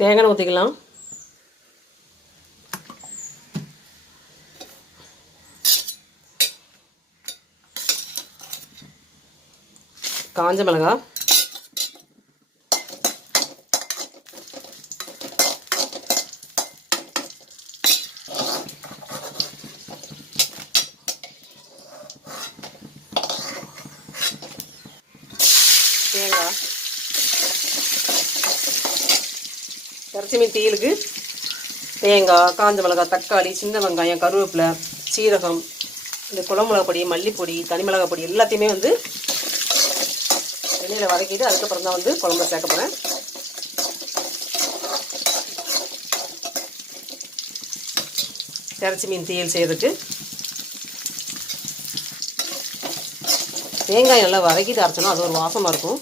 தேங்காய் ஊற்றிக்கலாம். காஞ்ச மிளகாய், தேங்காய், இறைச்சி மீன் தீயிலுக்கு தேங்காய், காஞ்ச மிளகாய், தக்காளி, சின்ன வெங்காயம், கருவேப்பிலை, சீரகம், இந்த குழம்பு மிளகா பொடி, மல்லிப்பொடி, தனி மிளகாய் பொடி எல்லாத்தையுமே வந்து எண்ணெயில் வதக்கிட்டு அதுக்கப்புறம் தான் வந்து குழம்புல சேர்க்க போகிறேன். இறைச்சி மீன் தீயல் செய்யறதுக்கு தேங்காய் நல்லா வதக்கிட்டு அரைச்சோன்னா அது ஒரு வாசமாக இருக்கும்.